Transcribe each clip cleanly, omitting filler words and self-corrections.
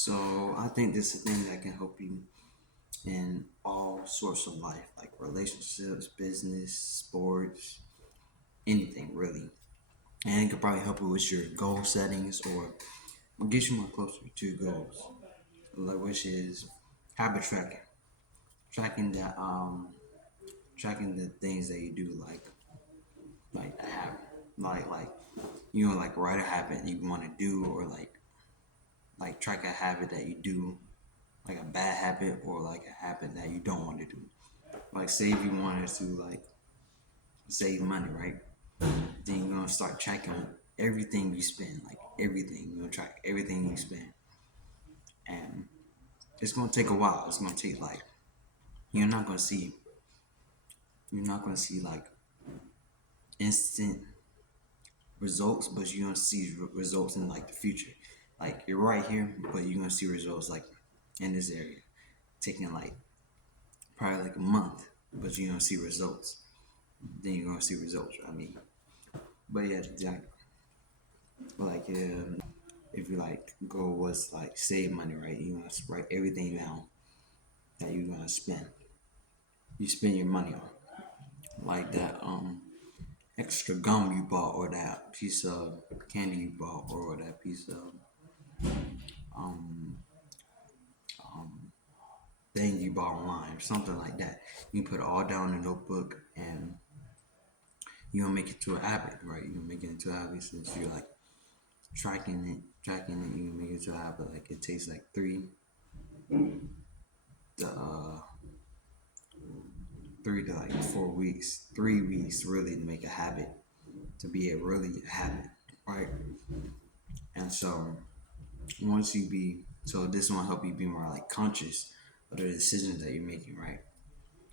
So I think this is a thing that can help you in all sorts of life, like relationships, business, sports, anything really. And it could probably help you with your goal settings or get you more closer to your goals, like which is habit tracking, tracking the tracking the things that you do, like a habit, like like write a habit you want to do, or like track a habit that you do, like a bad habit or like a habit that you don't want to do. Like say if you wanted to like save money, right? Then you're gonna start tracking everything you spend, like everything. You're gonna track everything you spend, and it's gonna take a while. It's gonna take like you're not gonna see you're not gonna see like instant results, but you're gonna see results in like the future. Like you're right here, but you're gonna see results like in this area, taking like probably like a month, but you're gonna see results. Then you're gonna see results. I mean, but yeah, like if you like go was like save money, right? You want to write everything down that you're gonna spend. You spend your money on like that extra gum you bought, or that piece of candy you bought, or that piece of thing you bought online, or something like that. You put it all down in a notebook, and you gonna make it to a habit, right? You gonna make it into a habit since you're like tracking it. You gonna make it to a habit. Like it takes like the 3 to like 4 weeks, 3 weeks really to make a habit, to be a really habit, right? And so once you be, so this one help you be more like conscious of the decisions that you're making, right?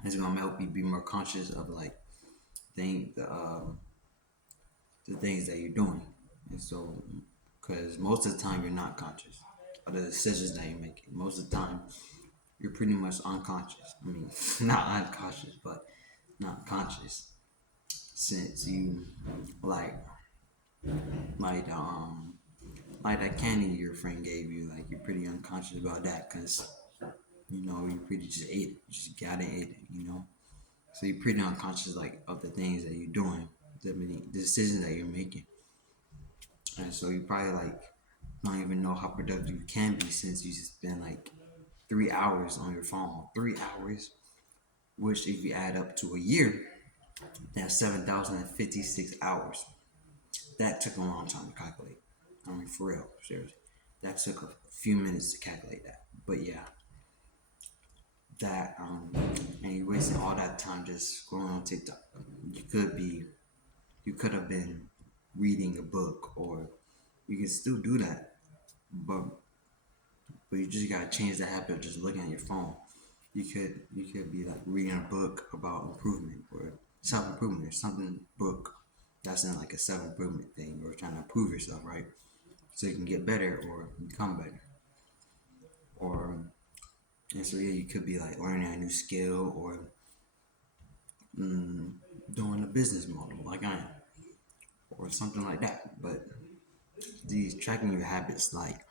It's gonna help you be more conscious of like think the things that you're doing, and so because most of the time you're not conscious of the decisions that you're making. Most of the time you're pretty much unconscious. I mean, not unconscious, but not conscious, since you like like um like that candy your friend gave you, like you're pretty unconscious about that because you pretty just ate it, you just got to eat it. So you're pretty unconscious like of the things that you're doing, the decisions that you're making, and so you probably like don't even know how productive you can be since you spend like 3 hours on your phone. 3 hours, which if you add up to a year, that's 7,056 hours. That took a long time to calculate. I mean, for real, seriously. That took a few minutes to calculate that. But yeah, and you're wasting all that time just scrolling on TikTok. You could be, you could have been reading a book, or you can still do that, but you just gotta change the habit of just looking at your phone. You could be like reading a book about improvement or self improvement, or something book that's in like a self improvement thing, or trying to improve yourself, right? So you can get better or become better. Or and so yeah, you could be like learning a new skill, or doing a business model like I am, or something like that. But these tracking your habits like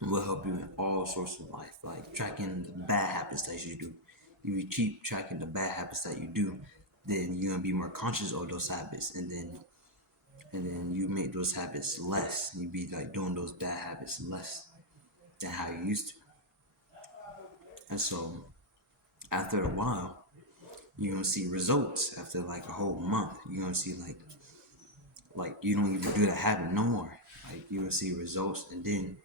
will help you in all sorts of life, like tracking the bad habits that you do. If you keep tracking the bad habits that you do, then you're gonna be more conscious of those habits, and then you make those habits less. You be like doing those bad habits less than how you used to. And so after a while, you're gonna see results. After like a whole month, you're gonna see like you don't even do that habit no more. Like you will see results, and then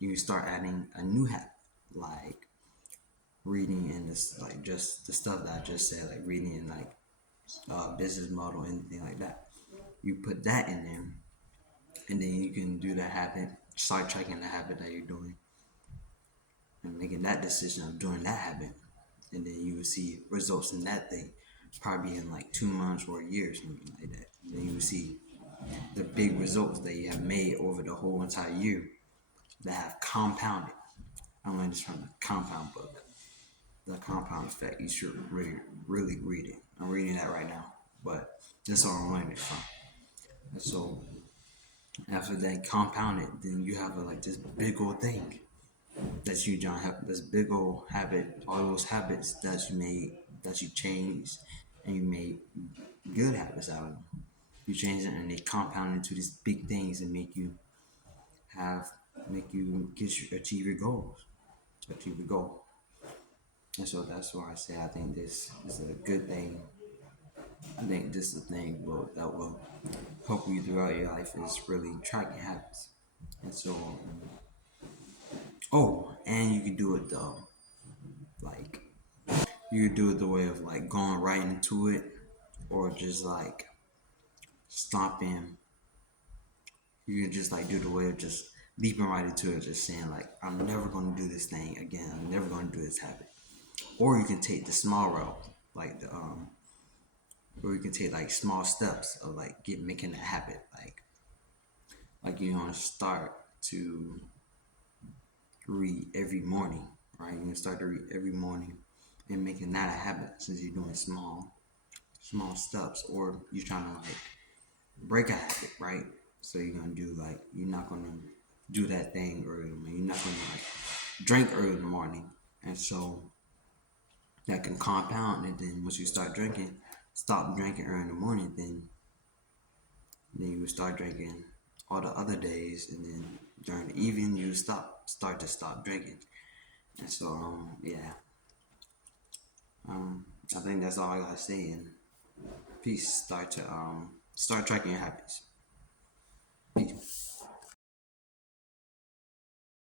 you start adding a new habit, like reading, and this like just the stuff that I just said, like reading and like business model, anything like that. You put that in there, and then you can do that habit. Start tracking the habit that you're doing, and making that decision of doing that habit, and then you will see results in that thing, probably in like 2 months or a year, something like that. Then you will see the big results that you have made over the whole entire year that have compounded. I learned this from the Compound book, The Compound Effect. You should really, really read it. I'm reading that right now, but that's all I'm learning it from. And so after that compounded, then you have like this big old thing. That's huge on this big old habit, all those habits that you made, that you changed, and you made good habits out of them. You change it and they compound into these big things and have make you achieve your goals, achieve your goal. And so that's why I say I think this is a good thing. I think this is a thing that will help you throughout your life is really tracking habits. And so, oh, and you can do it though, like you could do it the way of like going right into it, or just like stopping. You can just like do the way of just leaping right into it, just saying like, I'm never going to do this thing again. I'm never going to do this habit. Or you can take the small route, like or you can take like small steps of like making a habit, like you want to start to read every morning, right? You can start to read every morning and making that a habit since you're doing small steps, or you're trying to like break a habit, right? So you're gonna do like you're not gonna do that thing early in the morning. You're not gonna like drink early in the morning, and so that can compound. And then once you start drinking, stop drinking early in the morning, then you would start drinking all the other days, and then during the evening you start to stop drinking. And so yeah, I think that's all I gotta say. And peace. Start tracking your habits. Peace.